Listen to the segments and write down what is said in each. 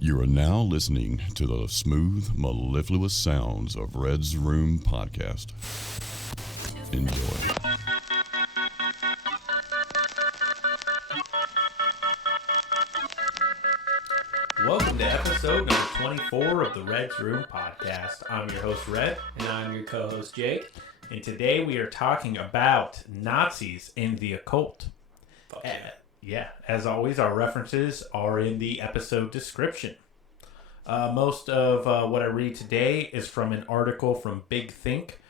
You are now listening to the smooth, mellifluous sounds of Red's Room Podcast. Enjoy. Welcome to episode number 24 of the Red's Room Podcast. I'm your host, Red. And I'm your co-host, Jake. And today we are talking about Nazis in the occult. Fuck yeah, as always, our references are in the episode description. Most of what I read today is from an article from Big Think,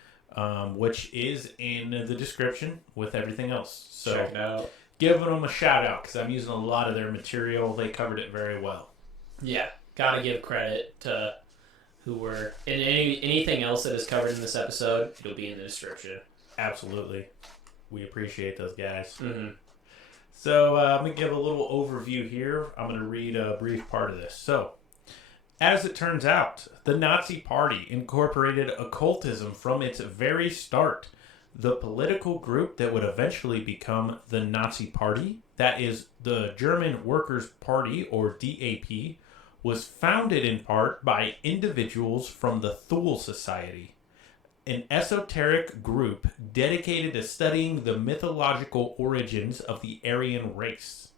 which is in the description with everything else. So check it out. Giving them a shout out because I'm using a lot of their material. They covered it very well. Yeah, gotta give credit to who were in anything else that is covered in this episode. It'll be in the description. Absolutely, we appreciate those guys. Mm-hmm. So I'm going to give a little overview here. I'm going to read a brief part of this. So, as it turns out, the Nazi Party incorporated occultism from its very start. The political group that would eventually become the Nazi Party, that is the German Workers' Party, or DAP, was founded in part by individuals from the Thule Society, an esoteric group dedicated to studying the mythological origins of the Aryan race.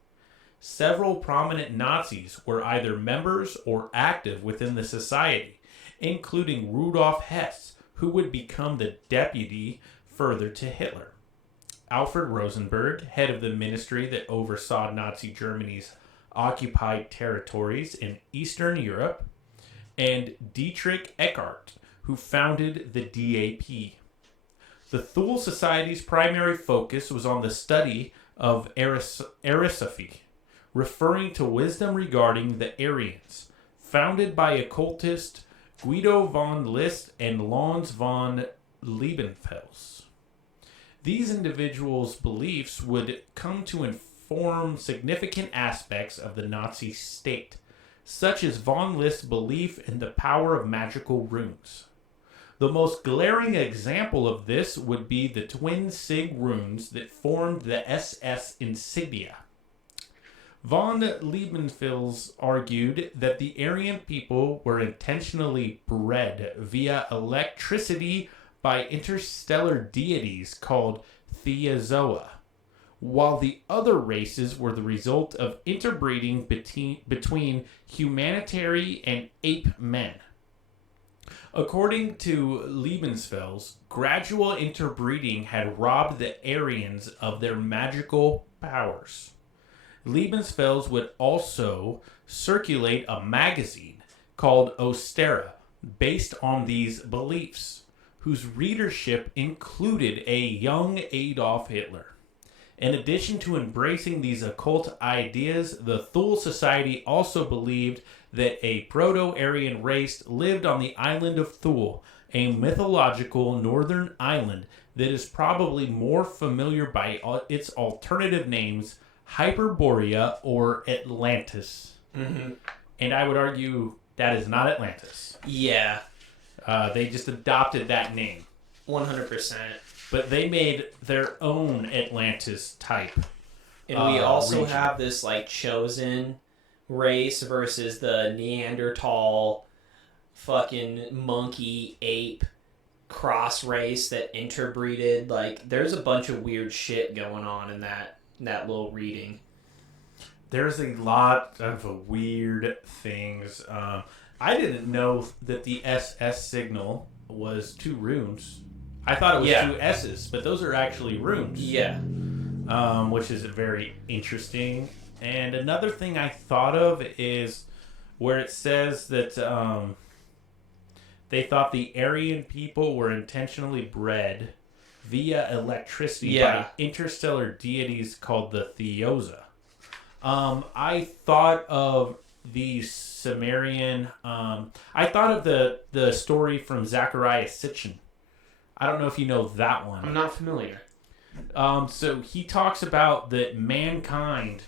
Several prominent Nazis were either members or active within the society, including Rudolf Hess, who would become the deputy further to Hitler. Alfred Rosenberg, head of the ministry that oversaw Nazi Germany's occupied territories in Eastern Europe, and Dietrich Eckart, who founded the DAP. The Thule Society's primary focus was on the study of Arisophy, referring to wisdom regarding the Aryans, founded by occultist Guido von List and Lons von Liebenfels. These individuals' beliefs would come to inform significant aspects of the Nazi state, such as von List's belief in the power of magical runes. The most glaring example of this would be the twin sig runes that formed the SS insignia. Von Liebenfels argued that the Aryan people were intentionally bred via electricity by interstellar deities called Theozoa, while the other races were the result of interbreeding between humanitarian and ape men. According to Liebenfels, gradual interbreeding had robbed the Aryans of their magical powers. Liebenfels would also circulate a magazine called Ostera based on these beliefs, whose readership included a young Adolf Hitler. In addition to embracing these occult ideas, the Thule Society also believed that a Proto-Aryan race lived on the island of Thule, a mythological northern island that is probably more familiar by its alternative names, Hyperborea or Atlantis. Mm-hmm. And I would argue that is not Atlantis. Yeah. They just adopted that name. 100%. But they made their own Atlantis type. And we also region. have this, chosen race versus the Neanderthal fucking monkey ape cross race that interbreeded. There's a bunch of weird shit going on in that little reading. There's a lot of weird things. I didn't know that the SS signal was 2 runes. I thought it was 2 S's, but those are actually runes. Yeah. Which is very interesting. And another thing I thought of is where it says that they thought the Aryan people were intentionally bred via electricity by interstellar deities called the Theozoa. I thought of the Sumerian... I thought of the story from Zecharia Sitchin. I don't know if you know that one. I'm not familiar. So he talks about that mankind,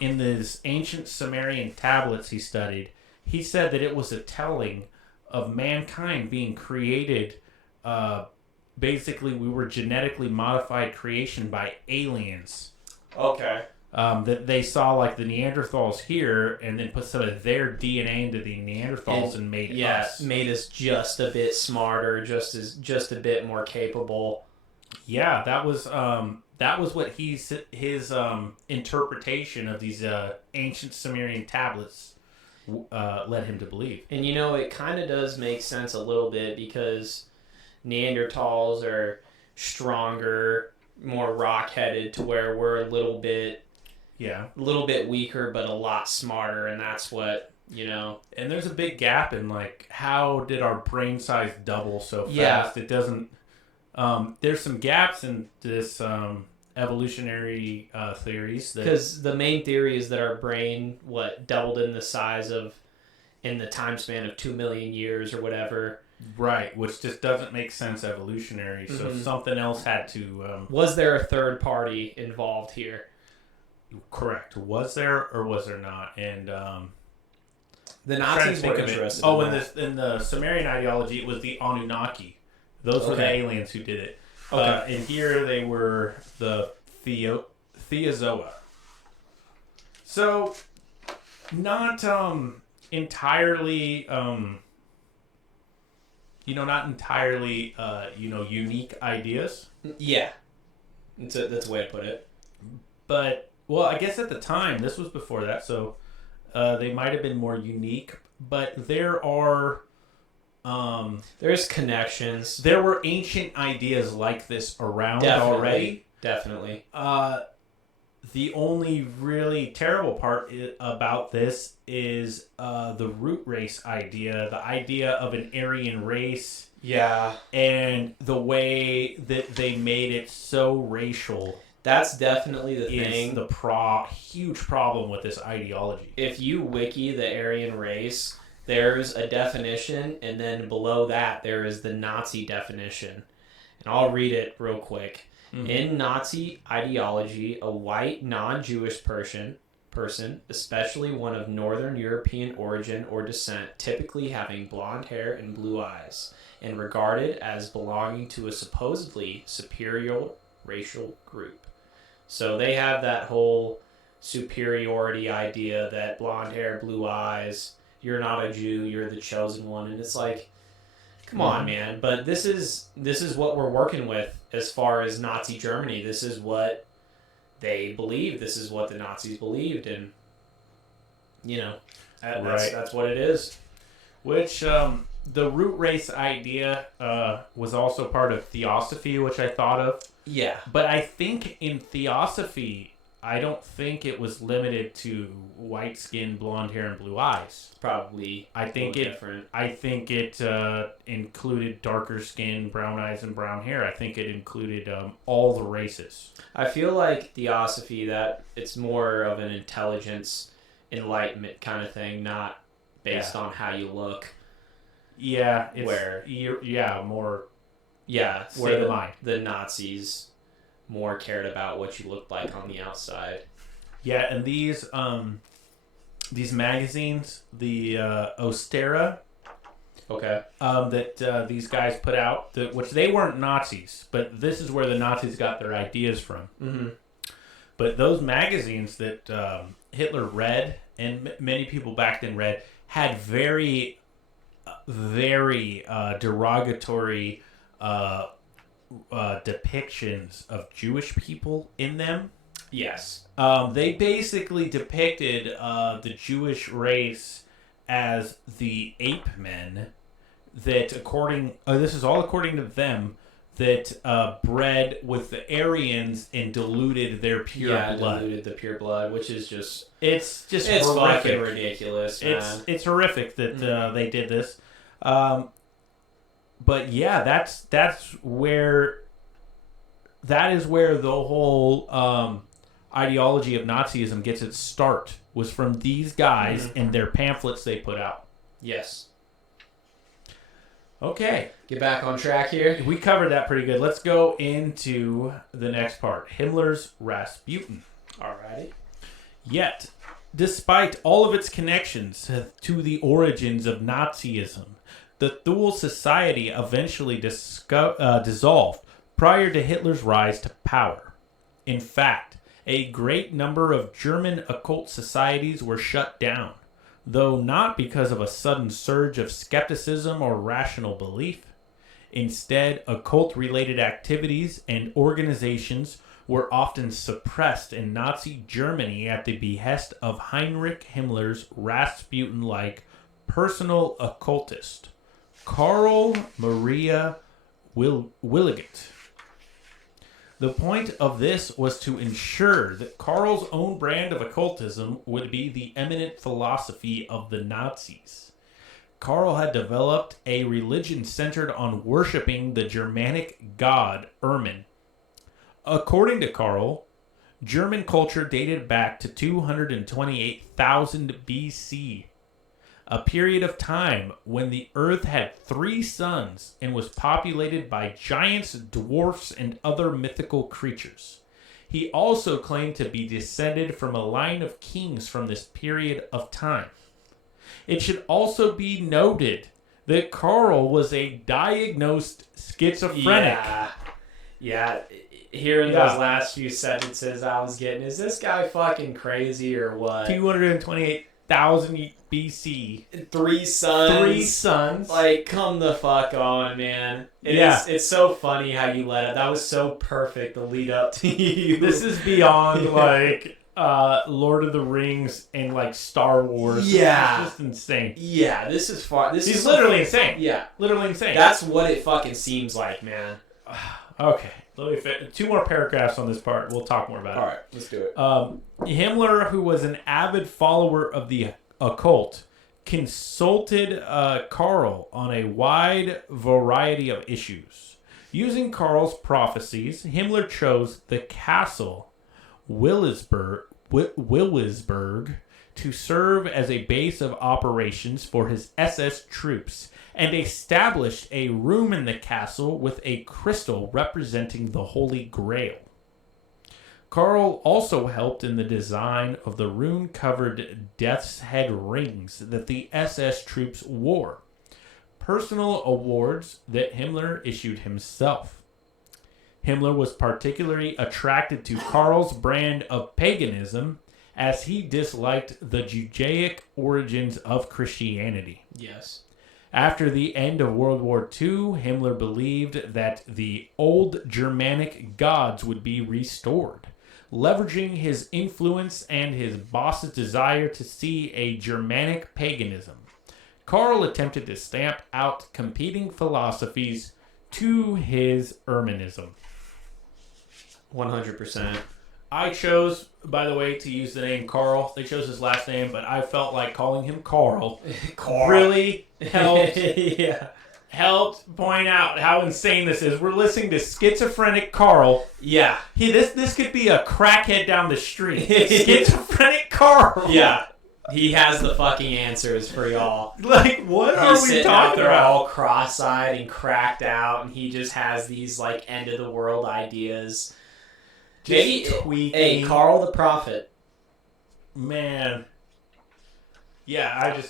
in these ancient Sumerian tablets he studied, he said that it was a telling of mankind being created. Basically, we were genetically modified creation by aliens. Okay. that they saw like the Neanderthals here and then put some of their DNA into the Neanderthals and made us. Made us just a bit smarter, just a bit more capable. Yeah, that was what his interpretation of these ancient Sumerian tablets led him to believe. And it kind of does make sense a little bit because Neanderthals are stronger, more rock-headed, to where we're a little bit weaker, but a lot smarter, and that's what, And there's a big gap in, like, how did our brain size double so fast? Yeah. It doesn't... there's some gaps in this evolutionary theories. Because the main theory is that our brain, doubled in the size in the time span of 2 million years or whatever. Right, which just doesn't make sense evolutionary. So something else had to... Was there a third party involved here? Correct. Was there or was there not? And the Nazis were interested in that. In the Sumerian ideology, it was the Anunnaki. Those were the aliens who did it. Okay. And here they were the Theozoa. So, not entirely, unique ideas. Yeah. That's a way to put it. But, well, I guess at the time, this was before that, so they might have been more unique. But there are... there's connections. There were ancient ideas like this around already. Definitely. The only really terrible part about this is the root race idea, the idea of an Aryan race. Yeah. And the way that they made it so racial. That's definitely the thing. The huge problem with this ideology. If you wiki the Aryan race, there's a definition, and then below that there is the Nazi definition. And I'll read it real quick. Mm-hmm. In Nazi ideology, a white, non-Jewish person, especially one of Northern European origin or descent, typically having blonde hair and blue eyes, and regarded as belonging to a supposedly superior racial group. So they have that whole superiority idea that blonde hair, blue eyes, you're not a Jew, you're the chosen one. And it's like, come on, man. But this is what we're working with as far as Nazi Germany. This is what they believe. This is what the Nazis believed. And, that's what it is. Which, the root race idea was also part of Theosophy, which I thought of. Yeah. But I think in Theosophy, I don't think it was limited to white skin, blonde hair, and blue eyes. Probably. I think different. I think it included darker skin, brown eyes, and brown hair. I think it included all the races. I feel like Theosophy, that it's more of an intelligence, enlightenment kind of thing, not based on how you look. Yeah. More. Yeah, where the Nazis more cared about what you looked like on the outside. Yeah, and these magazines, the Ostera, that these guys put out, which they weren't Nazis, but this is where the Nazis got their ideas from. Mm-hmm. But those magazines that Hitler read, and many people back then read, had very, very derogatory depictions of Jewish people in them. Yes. They basically depicted the Jewish race as the ape men that this is all according to them, that bred with the Aryans and diluted their pure blood. Diluted the pure blood, which is just... It's horrific. fucking Ridiculous, man. It's horrific that they did this. But yeah, that is where the whole ideology of Nazism gets its start, was from these guys and their pamphlets they put out. Yes. Okay. Get back on track here. We covered that pretty good. Let's go into the next part. Himmler's Rasputin. Alrighty. Yet, despite all of its connections to the origins of Nazism, the Thule Society eventually dissolved prior to Hitler's rise to power. In fact, a great number of German occult societies were shut down, though not because of a sudden surge of skepticism or rational belief. Instead, occult-related activities and organizations were often suppressed in Nazi Germany at the behest of Heinrich Himmler's Rasputin-like personal occultist, Karl Maria Willigett. The point of this was to ensure that Karl's own brand of occultism would be the eminent philosophy of the Nazis. Karl had developed a religion centered on worshiping the Germanic god Ermin. According to Karl, German culture dated back to 228,000 BC, a period of time when the earth had 3 suns and was populated by giants, dwarfs, and other mythical creatures. He also claimed to be descended from a line of kings from this period of time. It should also be noted that Karl was a diagnosed schizophrenic. Yeah. Hearing those last few sentences I was getting, is this guy fucking crazy or what? 228,000 BC. 3 suns. 3 suns. Like, come the fuck on, man. It's so funny how you let it. That was so perfect, the lead up to you. This is beyond, like, Lord of the Rings and, like, Star Wars. Yeah. It's just insane. Yeah, this is far. He's literally insane. Yeah. Literally insane. That's what it fucking seems like, man. Okay. Let me fit 2 more paragraphs on this part. We'll talk more about it. All right, let's do it. Himmler, who was an avid follower of the occult, consulted Karl on a wide variety of issues. Using Karl's prophecies, Himmler chose the castle Willisburg to serve as a base of operations for his SS troops, and established a room in the castle with a crystal representing the Holy Grail. Karl also helped in the design of the rune-covered Death's Head rings that the SS troops wore, personal awards that Himmler issued himself. Himmler was particularly attracted to Karl's brand of paganism, as he disliked the Judaic origins of Christianity. Yes. After the end of World War II, Himmler believed that the old Germanic gods would be restored, leveraging his influence and his boss's desire to see a Germanic paganism. Karl attempted to stamp out competing philosophies to his Erminism. 100%. I chose, by the way, to use the name Karl. They chose his last name, but I felt like calling him Karl really helped, helped point out how insane this is. We're listening to schizophrenic Karl. Yeah. This could be a crackhead down the street. Schizophrenic Karl. Yeah. He has the fucking answers for y'all. Like, what are we talking They're about? all cross-eyed and cracked out, and he just has these, like, end-of-the-world ideas. Maybe, hey, Karl the Prophet. Man. Yeah,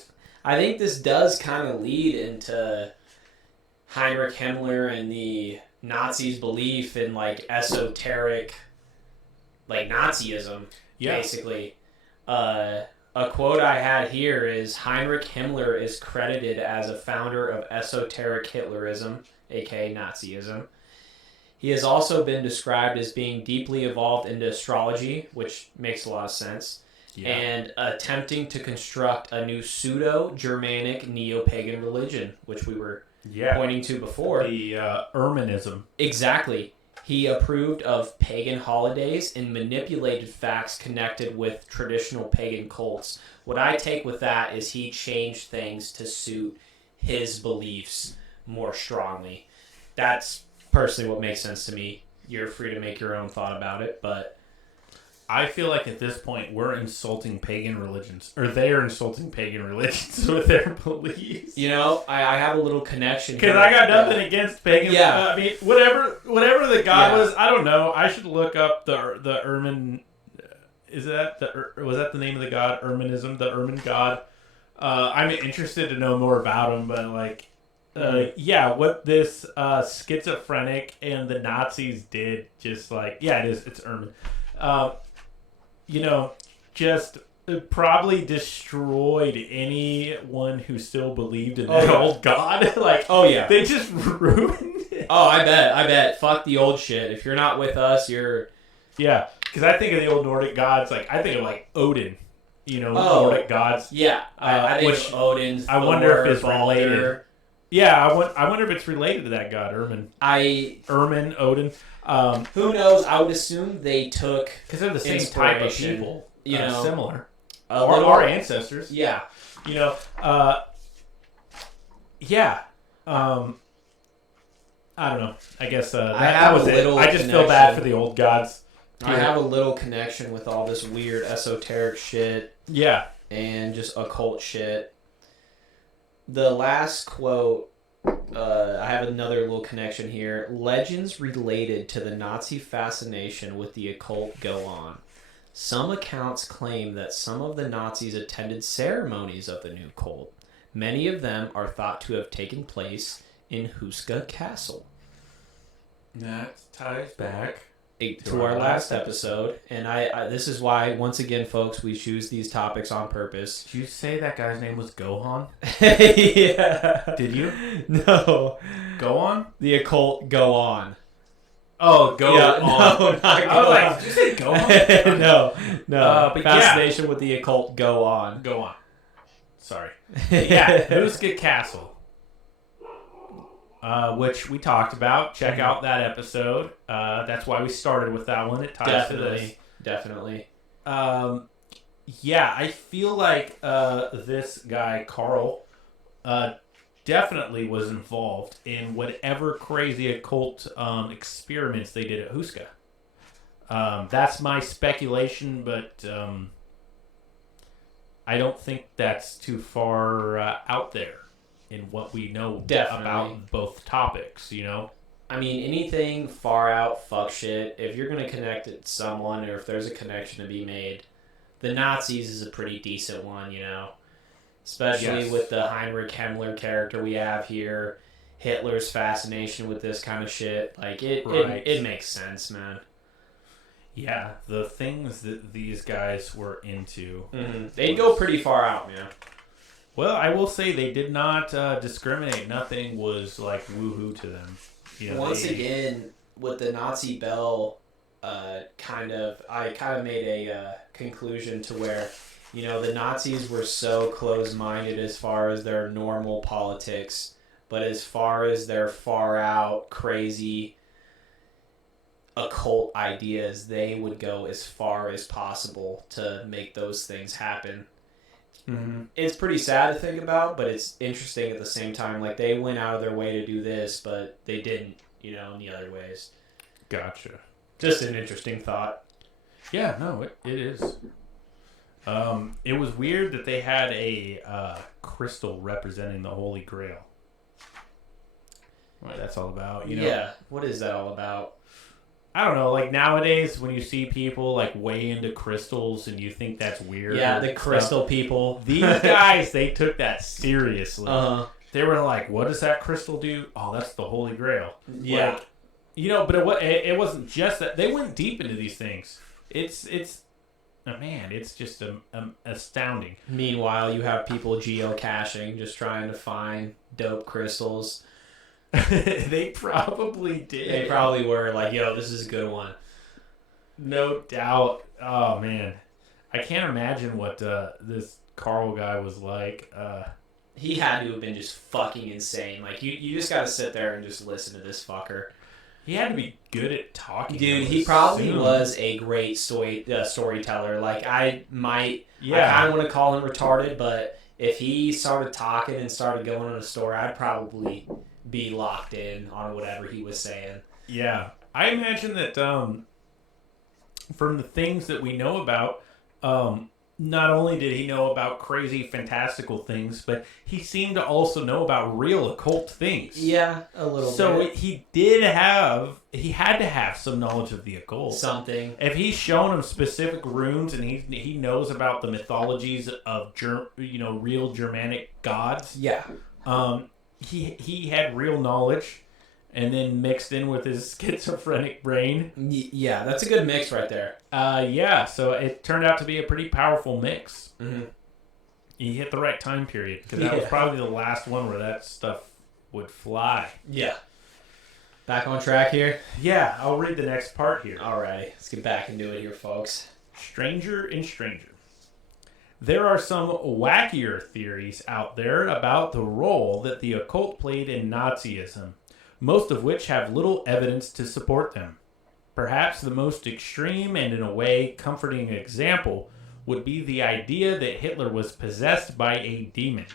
I think this does kind of lead into Heinrich Himmler and the Nazis' belief in, like, esoteric, like, Nazism, basically. A quote I had here is, Heinrich Himmler is credited as a founder of esoteric Hitlerism, aka Nazism. He has also been described as being deeply evolved into astrology, which makes a lot of sense, and attempting to construct a new pseudo-Germanic neo-pagan religion, which we were pointing to before. The Erminism. Exactly. He approved of pagan holidays and manipulated facts connected with traditional pagan cults. What I take with that is he changed things to suit his beliefs more strongly. That's personally what makes sense to me. You're free to make your own thought about it, but I feel like at this point we're insulting pagan religions, or they are insulting pagan religions with their beliefs. You know, I have a little connection because I got nothing against pagan. I mean, whatever the god was, I don't know. I should look up the Ermin. Was that the name of the god? Erminism, the Ermin god. I'm interested to know more about him, but like. What this schizophrenic and the Nazis did, just like, it's Ermin. just probably destroyed anyone who still believed in that old god. Like, oh yeah, they just ruined it. Oh, I bet. Fuck the old shit. If you're not with us, you're... Yeah, because I think of the old Nordic gods, like, I think of, like, Odin. Nordic gods. Yeah, I think of Odin's. I wonder if it's related. Yeah, I wonder if it's related to that god, Odin. Who knows? I would assume they took... Because they're the same type of people. Similar. Our ancestors. Yeah. Yeah. I don't know. I guess that was it. I just feel bad for the old gods. I have a little connection with all this weird esoteric shit. Yeah. And just occult shit. The last quote, I have another little connection here. Legends related to the Nazi fascination with the occult go on. Some accounts claim that some of the Nazis attended ceremonies of the new cult. Many of them are thought to have taken place in Huska Castle. That ties back to our last episode. And I this is why, once again, folks, we choose these topics on purpose. Did you say that guy's name was Gohan? Yeah. Did you? No. Go on? The occult go on. Oh, go on. No, not go I was like, did you say go on? No. But fascination with the occult go on. Go on. Sorry. Yeah, Huska Castle. Which we talked about. Check out that episode. That's why we started with that one. It ties to this. Definitely. Yeah, I feel like this guy, Carl, definitely was involved in whatever crazy occult experiments they did at Huska. That's my speculation, but I don't think that's too far out there in what we know about both topics, I mean, anything far out fuck shit, if you're going to connect it to someone or if there's a connection to be made, the Nazis is a pretty decent one, Especially with the Heinrich Himmler character we have here, Hitler's fascination with this kind of shit. Like, it makes sense, man. Yeah, the things that these guys were into. Mm-hmm. They'd go pretty far out, man. Well, I will say they did not discriminate. Nothing was like woohoo to them. Once again, with the Nazi bell, I kind of made a conclusion to where, the Nazis were so close-minded as far as their normal politics, but as far as their far-out, crazy, occult ideas, they would go as far as possible to make those things happen. Mm-hmm. It's pretty sad to think about, but it's interesting at the same time. Like, they went out of their way to do this, but they didn't, in the other ways. Gotcha. Just an interesting thought. Yeah, no, it is. It was weird that they had a crystal representing the Holy Grail. What that's all about, Yeah, what is that all about? I don't know, like nowadays when you see people like way into crystals and you think that's weird. Yeah, the crystal people. These guys, they took that seriously. Uh-huh. They were like, what does that crystal do? Oh, that's the Holy Grail. Yeah. Like, but it wasn't just that. They went deep into these things. It's just astounding. Meanwhile, you have people geocaching, just trying to find dope crystals. They probably did. They probably were like, yo, this is a good one. No doubt. Oh, man. I can't imagine what this Carl guy was like. He had to have been just fucking insane. Like, you just gotta sit there and just listen to this fucker. He had to be good at talking. Dude, he probably was a great storyteller. Like, I kind of want to call him retarded, but if he started talking and started going on a story, I'd probably be locked in on whatever he was saying. Yeah. I imagine that from the things that we know about, not only did he know about crazy, fantastical things, but he seemed to also know about real occult things. Yeah, a little bit. So he had to have some knowledge of the occult. Something. If he's shown him specific runes and he knows about the mythologies of real Germanic gods. Yeah. He had real knowledge, and then mixed in with his schizophrenic brain. Yeah, that's a good mix right there. So it turned out to be a pretty powerful mix. Mm-hmm. He hit the right time period, because that was probably the last one where that stuff would fly. Yeah. Back on track here? Yeah, I'll read the next part here. Alright, let's get back into it here, folks. Stranger and stranger. There are some wackier theories out there about the role that the occult played in Nazism, most of which have little evidence to support them. Perhaps the most extreme and, in a way, comforting example would be the idea that Hitler was possessed by a demon,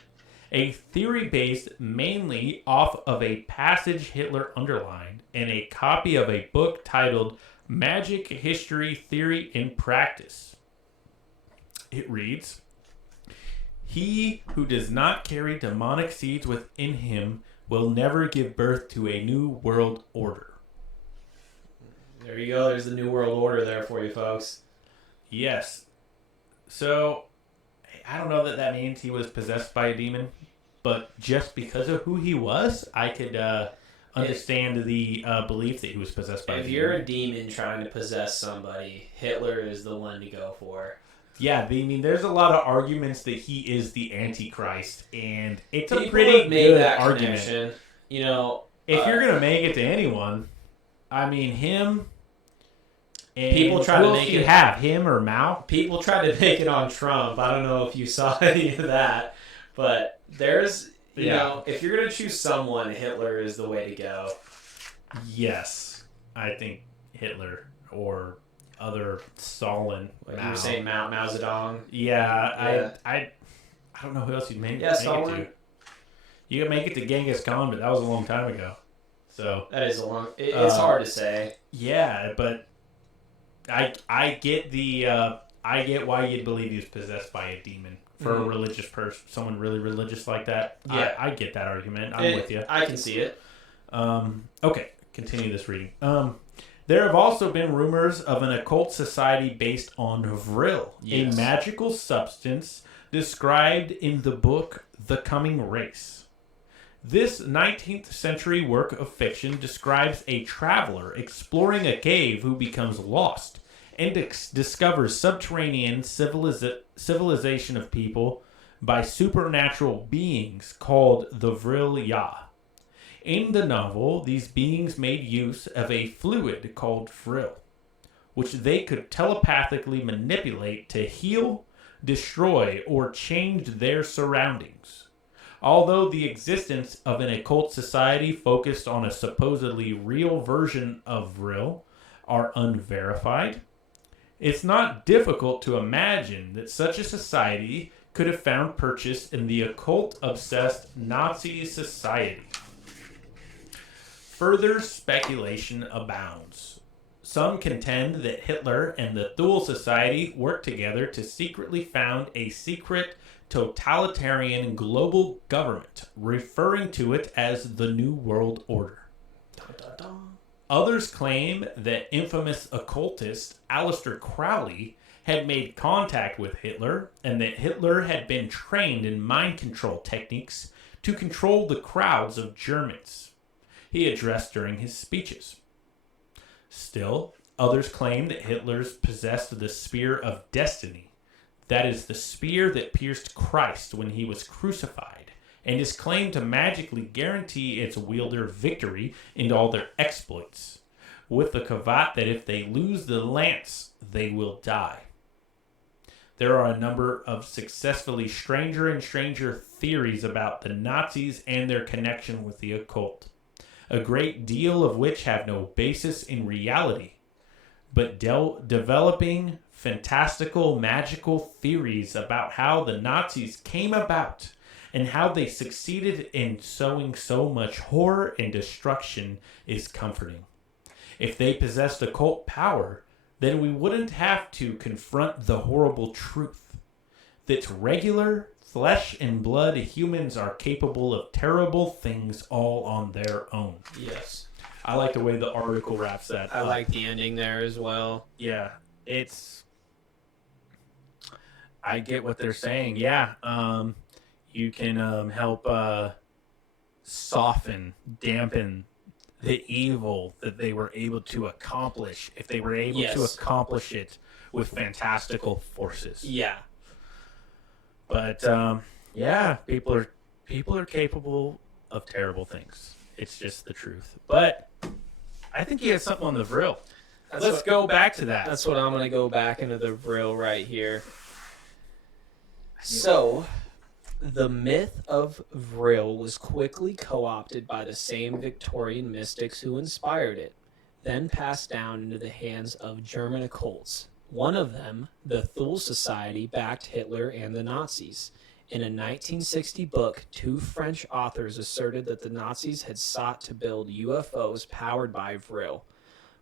a theory based mainly off of a passage Hitler underlined in a copy of a book titled Magic History, Theory, and Practice. It reads, "He who does not carry demonic seeds within him will never give birth to a new world order." There you go. There's the New World Order there for you, folks. Yes. So, I don't know that means he was possessed by a demon, but just because of who he was, I could understand the belief that he was possessed by a demon. If you're a demon trying to possess somebody, Hitler is the one to go for. Yeah, there's a lot of arguments that he is the Antichrist, and it's People a pretty made good that argument. connection. You know, If you're going to make it to anyone, him... And people try to make it have him or Mao. People try to make it on Trump. I don't know if you saw any of that, but there's you know, if you're gonna choose someone, Hitler is the way to go. Yes, I think Hitler or other Stalin. Like you were saying, Mao Zedong. Yeah. I don't know who else you'd make it to. You could make it to Genghis Khan, but that was a long time ago. So that is it's hard to say. Yeah, but. I get why you'd believe he was possessed by a demon for a religious person, someone really religious like that. Yeah, I get that argument. I'm with you. I can see it. Okay, continue this reading. There have also been rumors of an occult society based on vril, a magical substance described in the book The Coming Race. This 19th century work of fiction describes a traveler exploring a cave who becomes lost and discovers subterranean civilization of people by supernatural beings called the WWII. In the novel, these beings made use of a fluid called vril, which they could telepathically manipulate to heal, destroy, or change their surroundings. Although the existence of an occult society focused on a supposedly real version of vril are unverified, it's not difficult to imagine that such a society could have found purchase in the occult-obsessed Nazi society. Further speculation abounds. Some contend that Hitler and the Thule Society worked together to secretly found a secret totalitarian global government, referring to it as the New World Order. Dun, dun, dun. Others claim that infamous occultist Aleister Crowley had made contact with Hitler and that Hitler had been trained in mind control techniques to control the crowds of Germans he addressed during his speeches. Still, others claim that Hitler possessed the spear of destiny, that is, the spear that pierced Christ when he was crucified, and is claimed to magically guarantee its wielder victory in all their exploits, with the caveat that if they lose the lance, they will die. There are a number of successfully stranger and stranger theories about the Nazis and their connection with the occult, a great deal of which have no basis in reality, but developing fantastical, magical theories about how the Nazis came about and how they succeeded in sowing so much horror and destruction is comforting. If they possessed occult power, then we wouldn't have to confront the horrible truth that regular flesh and blood humans are capable of terrible things all on their own. Yes. I like the way the article wraps that I up. like the ending there as well. Yeah, I get what they're saying. Yeah, you can help dampen the evil that they were able to accomplish if they were able to accomplish it with fantastical forces. Yeah. But yeah, people are capable of terrible things. It's just the truth. But I think he has something on the Vril. Let's go back to that. That's what I'm going to go back into the Vril right here. So, the myth of Vril was quickly co-opted by the same Victorian mystics who inspired it, then passed down into the hands of German occults. One of them, the Thule Society, backed Hitler and the Nazis. In a 1960 book, two French authors asserted that the Nazis had sought to build UFOs powered by Vril.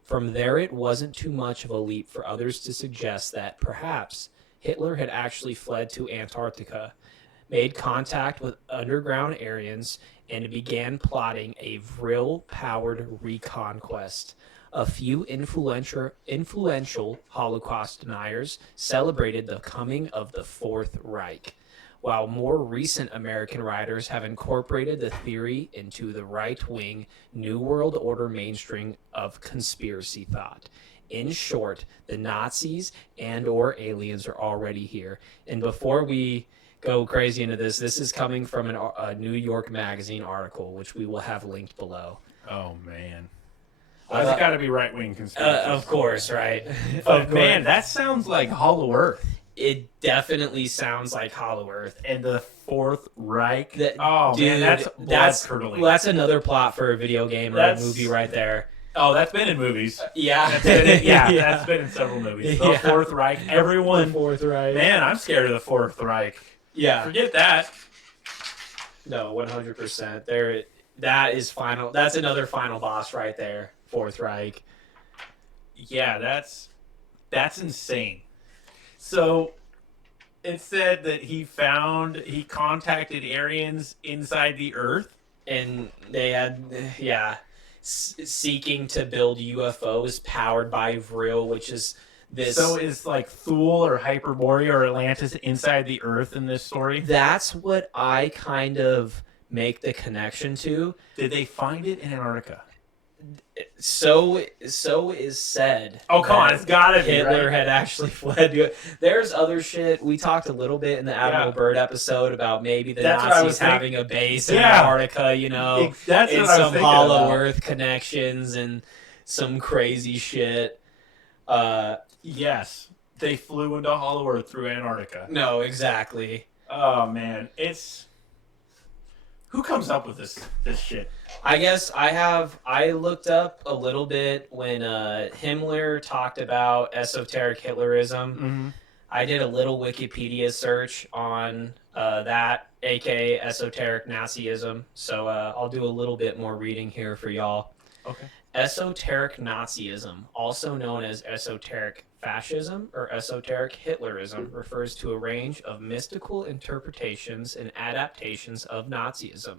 From there, it wasn't too much of a leap for others to suggest that, perhaps, Hitler had actually fled to Antarctica, made contact with underground Aryans, and began plotting a Vril-powered reconquest. A few influential Holocaust deniers celebrated the coming of the Fourth Reich, while more recent American writers have incorporated the theory into the right-wing New World Order mainstream of conspiracy thought. In short, the Nazis and or aliens are already here. And before we go crazy into this, this is coming from a New York Magazine article, which we will have linked below. Oh, man. Well, it's got to be right-wing conspiracy. Of course, right? But, man, that sounds like Hollow Earth. It definitely sounds like Hollow Earth. And the Fourth Reich. Dude, man, that's blood-curdling. That's another plot for a video game or a movie right there. Oh, that's been in movies. Yeah. That's been in several movies. The Fourth Reich. Everyone. The Fourth Reich. Man, I'm scared of the Fourth Reich. Yeah. Forget that. No, 100%. That is final. That's another final boss right there. Fourth Reich. Yeah, that's insane. So it said that he contacted Aryans inside the Earth, and they had seeking to build UFOs powered by Vril, which is this. So is like Thule or Hyperborea or Atlantis inside the Earth in this story? That's what I kind of make the connection to. Did they find it in Antarctica? So is said. Oh, come on, it's gotta be Hitler right. had actually fled to it. There's other shit. We talked a little bit in the Admiral Byrd episode about maybe the Nazis having a base in Antarctica, you know, and some Hollow Earth connections and some crazy shit. Yes, they flew into Hollow Earth through Antarctica. No, exactly. Oh man, who comes up with this shit? I guess I looked up a little bit when Himmler talked about esoteric Hitlerism. Mm-hmm. I did a little Wikipedia search on that, aka esoteric Nazism. So I'll do a little bit more reading here for y'all. Okay. Esoteric Nazism, also known as esoteric fascism or esoteric Hitlerism, refers to a range of mystical interpretations and adaptations of Nazism.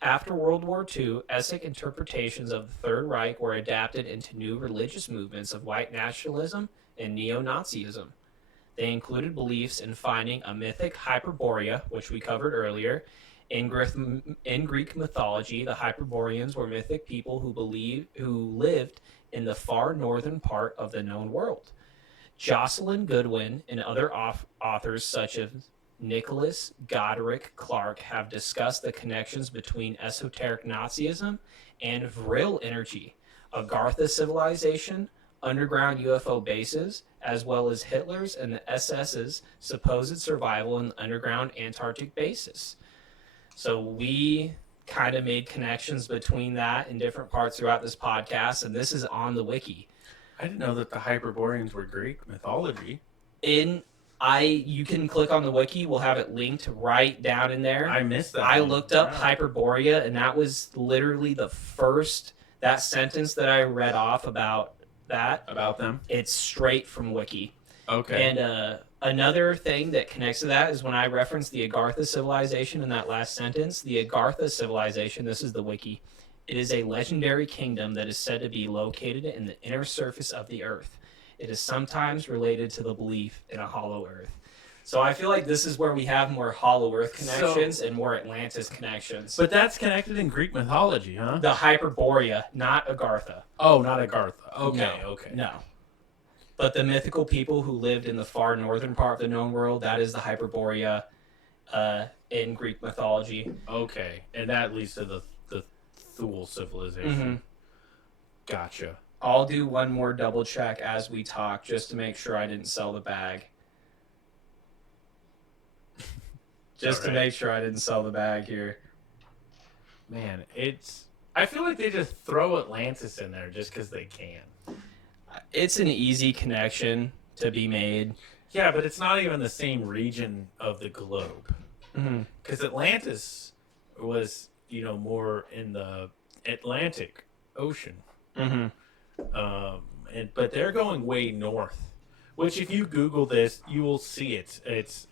After World War II, Essic interpretations of the Third Reich were adapted into new religious movements of white nationalism and neo-Nazism. They included beliefs in finding a mythic Hyperborea, which we covered earlier. In Greek mythology, the Hyperboreans were mythic people who lived in the far northern part of the known world. Jocelyn Goodwin and other authors such as Nicholas Goderic Clark have discussed the connections between esoteric Nazism and Vril energy, Agartha civilization, underground UFO bases, as well as Hitler's and the SS's supposed survival in underground Antarctic bases. So we kind of made connections between that in different parts throughout this podcast, and this is on the wiki. I didn't know that the Hyperboreans were Greek mythology. You can click on the wiki. We'll have it linked right down in there. I missed that. I looked up Hyperborea, and that was literally that sentence that I read off about that. About them? It's straight from wiki. Okay. And another thing that connects to that is when I referenced the Agartha civilization in that last sentence. The Agartha civilization, this is the wiki, it is a legendary kingdom that is said to be located in the inner surface of the earth. It is sometimes related to the belief in a hollow earth. So I feel like this is where we have more Hollow Earth connections and more Atlantis connections. But that's connected in Greek mythology, huh? The Hyperborea, not Agartha. Oh, not Agartha. Okay, No, okay. No. But the mythical people who lived in the far northern part of the known world, that is the Hyperborea in Greek mythology. Okay, and that leads to the Thule civilization. Mm-hmm. Gotcha. I'll do one more double check as we talk just to make sure I didn't sell the bag. Just to make sure I didn't sell the bag here. Man, I feel like they just throw Atlantis in there just because they can. It's an easy connection to be made. Yeah, but it's not even the same region of the globe. Because Atlantis was, more in the Atlantic Ocean. But they're going way north. Which, if you Google this, you will see it. It's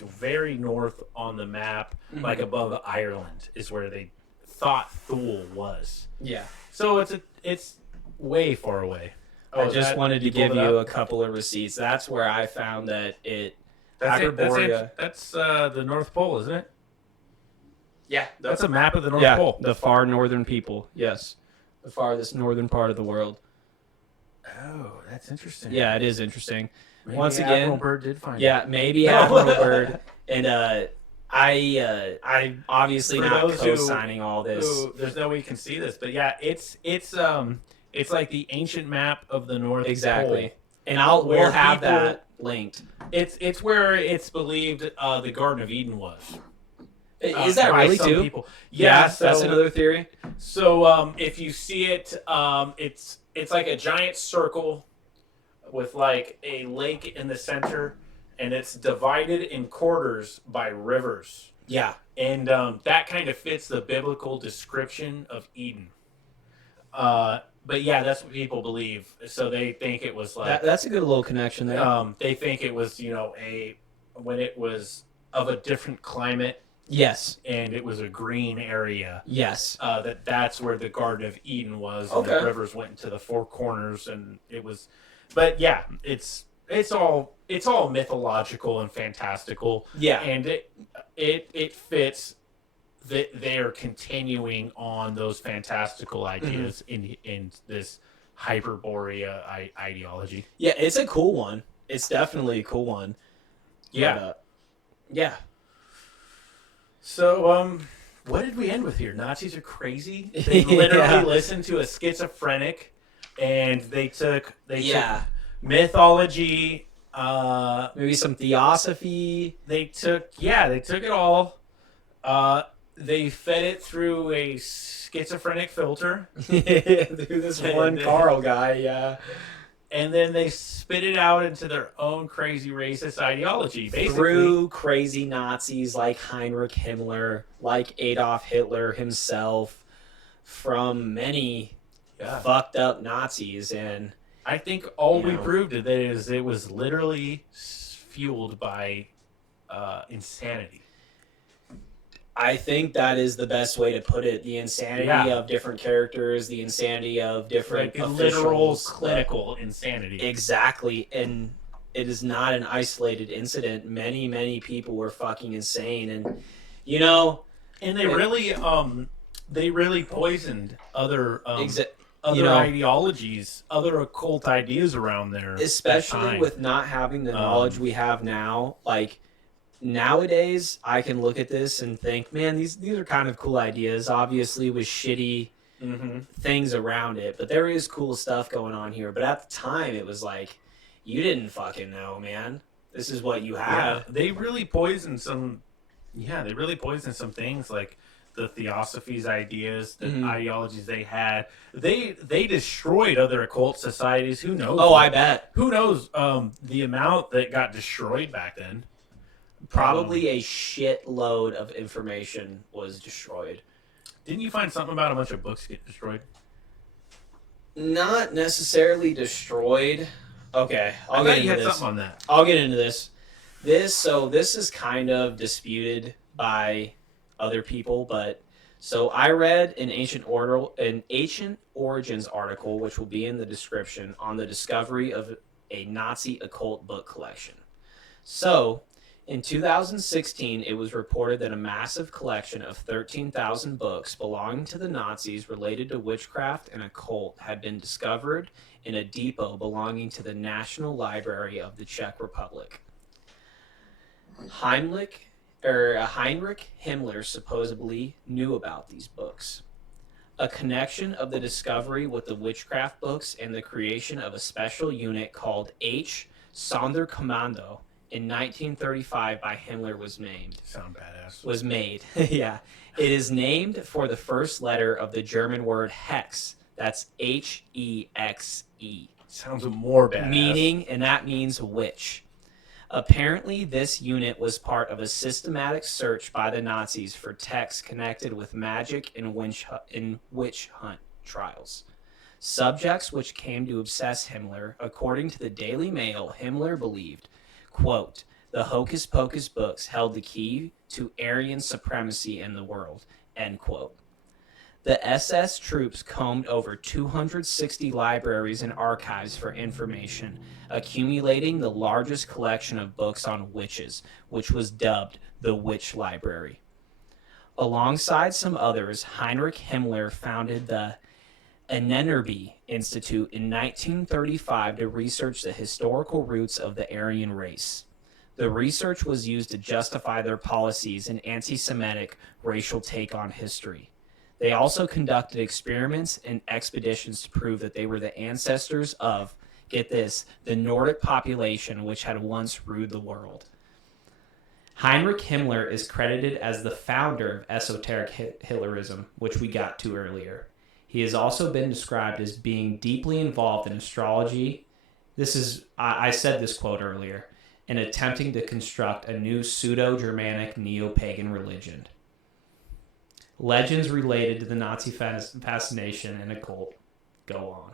very north on the map, like above Ireland, is where they thought Thule was. Yeah. So it's way far away. I just wanted to give you a couple of receipts. That's where I found that it. That's the North Pole, isn't it? Yeah. That's a map of the North Pole. The far northern people. Yes. The farthest northern part of the world. Oh, that's interesting. Yeah, it is interesting. Maybe Once again, Admiral Byrd did find it. Yeah, maybe Admiral Byrd. And I obviously For not those who- co-signing all this. There's no way you can see this, but yeah, it's like the ancient map of the North Exactly. Pole. And Where we'll have people- that linked. It's where it's believed the Garden of Eden was. Is that by really some too? people. Yeah, that's another theory. So if you see it, it's like a giant circle with like a lake in the center, and it's divided in quarters by rivers. Yeah. And that kind of fits the biblical description of Eden. But yeah, that's what people believe. So they think it was like That's a good little connection there. they think it was when it was of a different climate. Yes. And it was a green area. Yes. That's where the Garden of Eden was. And Okay. the rivers went into the four corners, and it was. But yeah, it's all mythological and fantastical. Yeah. And it fits that they are continuing on those fantastical ideas in this Hyperborea ideology. Yeah, it's a cool one. It's definitely a cool one. Yeah. But, yeah. So, what did we end with here? Nazis are crazy. They literally Yeah. listened to a schizophrenic, and they took Yeah. mythology. Maybe some theosophy. They took it all. They fed it through a schizophrenic filter, Through this one Carl guy, yeah. and then they spit it out into their own crazy racist ideology. Basically, Through crazy Nazis like Heinrich Himmler, like Adolf Hitler himself, from many fucked up Nazis. And I think all we know. proved of that is it was literally fueled by insanity. I think that is the best way to put it. The insanity of different characters, the insanity of different Like literal officials. clinical insanity. Exactly. And it is not an isolated incident. Many, many people were fucking insane. And, And they really poisoned other you know, ideologies, other occult ideas around there. especially with not having the knowledge we have now. Like, nowadays, I can look at this and think, man, these are kind of cool ideas, obviously with shitty things around it. But there is cool stuff going on here. But at the time, it was like, you didn't fucking know, man. This is what you have. Yeah, they really poisoned some. Yeah, they really poisoned some things like the theosophies, ideas, the ideologies they had. They destroyed other occult societies. Who knows? Oh, I bet. Who knows the amount that got destroyed back then? Probably a shitload of information was destroyed. Didn't you find something about a bunch of books get destroyed? Not necessarily destroyed. Okay, I I'll bet get you into had this. something on that. I'll get into this. This is kind of disputed by other people, but so I read an ancient origins article, which will be in the description, on the discovery of a Nazi occult book collection. So In 2016, it was reported that a massive collection of 13,000 books belonging to the Nazis related to witchcraft and occult had been discovered in a depot belonging to the National Library of the Czech Republic. Heinrich Himmler supposedly knew about these books. A connection of the discovery with the witchcraft books and the creation of a special unit called H. Sonderkommando in 1935 by Himmler was named. Sound badass. Was made. Yeah. It is named for the first letter of the German word hex. That's H-E-X-E. Sounds more badass. And that means witch. Apparently, this unit was part of a systematic search by the Nazis for texts connected with magic and witch hunt trials. Subjects which came to obsess Himmler, according to the Daily Mail, Himmler believed, quote, the Hocus Pocus books held the key to Aryan supremacy in the world, end quote. The SS troops combed over 260 libraries and archives for information, accumulating the largest collection of books on witches, which was dubbed the Witch Library. Alongside some others, Heinrich Himmler founded the Ahnenerbe Institute in 1935 to research the historical roots of the Aryan race. The research was used to justify their policies and anti-Semitic racial take on history. They also conducted experiments and expeditions to prove that they were the ancestors of, get this, the Nordic population which had once ruled the world. Heinrich Himmler is credited as the founder of esoteric Hitlerism, which we got to earlier. He has also been described as being deeply involved in astrology. I said this quote earlier, and attempting to construct a new pseudo-Germanic neo-pagan religion. Legends related to the Nazi fascination and occult go on.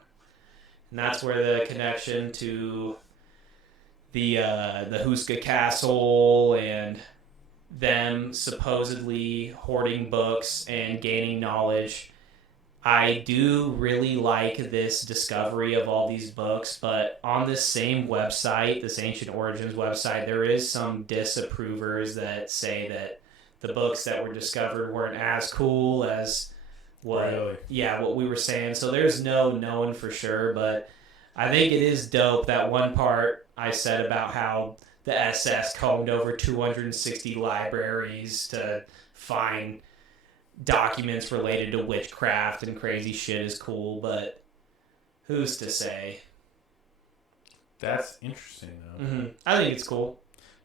And that's where the connection to the Huska Castle and them supposedly hoarding books and gaining knowledge. I do really like this discovery of all these books, but on this same website, this Ancient Origins website, there is some disapprovers that say that the books that were discovered weren't as cool as what we were saying. So there's no knowing for sure, but I think it is dope. That one part I said about how the SS combed over 260 libraries to find documents related to witchcraft and crazy shit is cool, but who's to say? That's interesting, though. Mm-hmm. I think it's cool.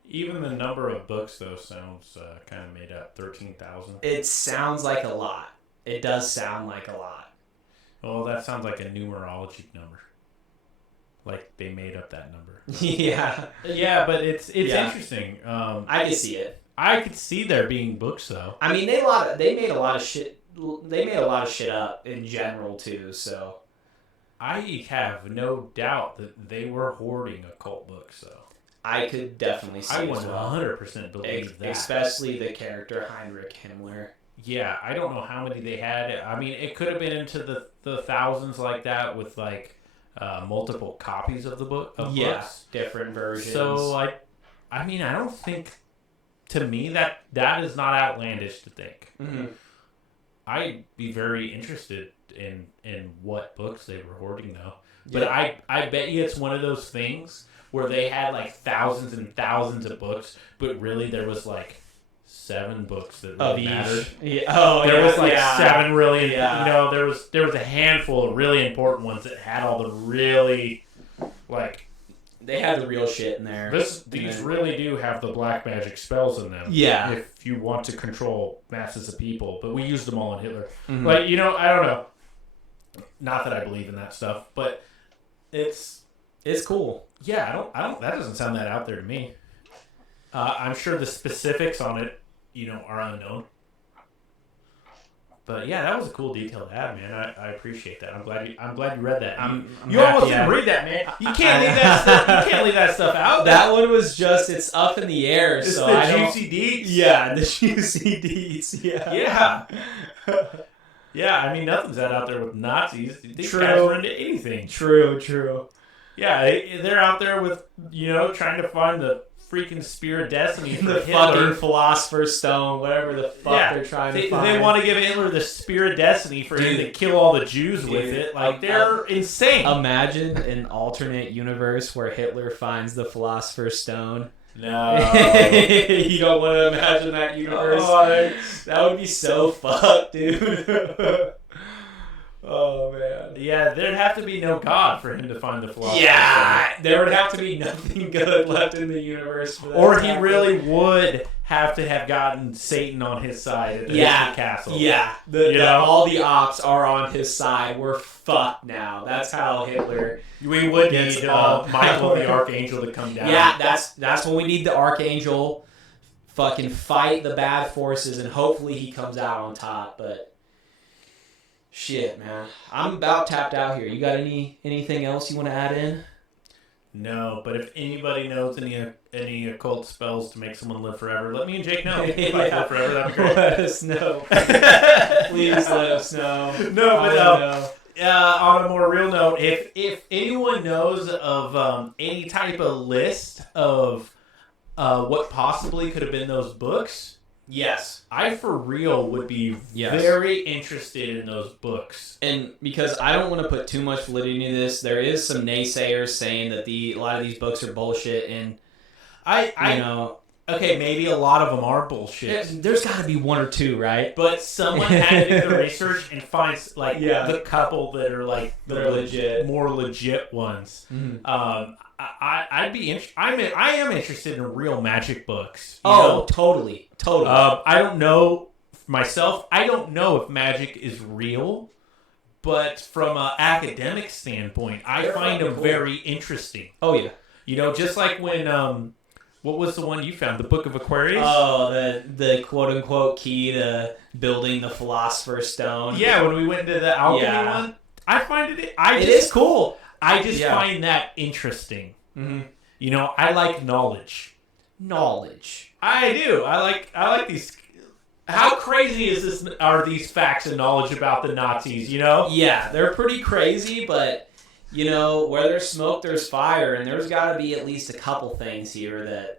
Even the number of books, though, sounds kind of made up. 13,000. It sounds like a lot. It does sound like a lot. Well, that sounds like a numerology number. Like they made up that number. Yeah. Yeah, but it's interesting. I can see it. I could see there being books, though. I mean, they made a lot of shit. They made a lot of shit up in general too. So I have no doubt that they were hoarding occult books, though. I could definitely see. I 100% believe that, especially the character Heinrich Himmler. Yeah, I don't know how many they had. I mean, it could have been into the thousands like that with like multiple copies of the book. Books. Different versions. So I mean, I don't think. To me, that is not outlandish to think. Mm-hmm. I'd be very interested in what books they were hoarding, though. But I bet you it's one of those things where they had like thousands and thousands of books, but really there was like 7 books that really mattered. Yeah. Oh, there was like 7 really. Yeah. You know, there was a handful of really important ones that had all the really like. They had the real shit in there. These really do have the black magic spells in them. Yeah. If you want to control masses of people. But we used them all in Hitler. Mm-hmm. Like, you know, I don't know. Not that I believe in that stuff, but it's cool. Yeah, I don't that doesn't sound that out there to me. I'm sure the specifics on it, you know, are unknown. But yeah, that was a cool detail to add, man. I appreciate that. I'm glad you read that. You almost didn't read that, man. You can't leave that stuff. You can't leave that stuff out. That one was just it's up in the air. It's so the juicy deeds. Yeah, the juicy deeds. Yeah. Yeah. I mean, nothing's out there with Nazis. These guys were into anything. True. Yeah, they're out there with, you know, trying to find the freaking spear of destiny for the Hitler. fucking Philosopher's Stone, whatever the fuck they're trying to find. They want to give Hitler the spear of destiny for him to kill all the Jews with it. Like, they're insane. Imagine an alternate universe where Hitler finds the Philosopher's Stone. No. You don't want to imagine that universe? Oh, that would be so fucked, dude. Oh, man. Yeah, there'd have to be no God for him to find the Philosopher's Stone. Yeah, there would have to be nothing good left in the universe for that. Or he really would have to have gotten Satan on his side at the castle. Yeah, all the ops are on his side. We're fucked now. That's how Hitler. We would need Michael the Archangel to come down. Yeah, that's when we need the Archangel. Fucking fight the bad forces, and hopefully he comes out on top. But shit, man, I'm about tapped out here. You got anything else you want to add in? No, but if anybody knows any occult spells to make someone live forever, let me and Jake know. If I live forever, that'd be great. Let us know. Please let us know. No, but on a more real note, if anyone knows of any type of list of what possibly could have been those books, yes, I for real would be very interested in those books. And because I don't want to put too much validity into this, there is some naysayers saying that a lot of these books are bullshit, and okay, maybe a lot of them are bullshit. There's got to be one or two, right? But someone had to do the research and find the couple that are like the legit, more legit ones. Mm-hmm. I'd be I am interested in real magic books. Totally. I don't know myself. I don't know if magic is real, but from an academic standpoint, I find them very interesting. Oh yeah. Just like when what was the one you found? The Book of Aquarius? Oh, the quote unquote key to building the Philosopher's Stone. Yeah, when we went into the alchemy one, I find it is cool. I just find that interesting. Mm-hmm. I like knowledge. I do. I like these. How crazy are these facts and knowledge about the Nazis? Yeah, they're pretty crazy, but where there's smoke, there's fire, and there's got to be at least a couple things here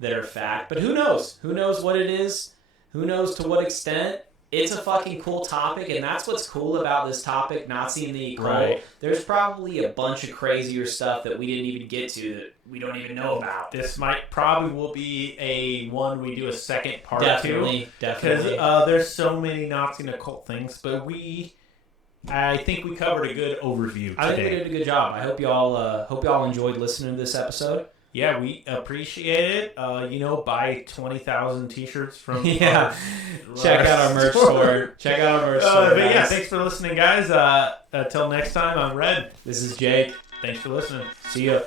that are fact. But who knows? Who knows what it is? Who knows to what extent? It's a fucking cool topic, and that's what's cool about this topic, Nazi and the occult. Right. There's probably a bunch of crazier stuff that we didn't even get to that we don't even know about. This will be a one we do a second part Definitely. Because there's so many Nazi and occult things, but I think we covered a good overview today. I think we did a good job. I hope y'all enjoyed listening to this episode. Yeah, we appreciate it. Buy 20,000 t-shirts from Check out our merch store. Check out our merch store. But yeah, thanks for listening, guys. Until next time, I'm Red. This is Jake. Thanks for listening. See ya.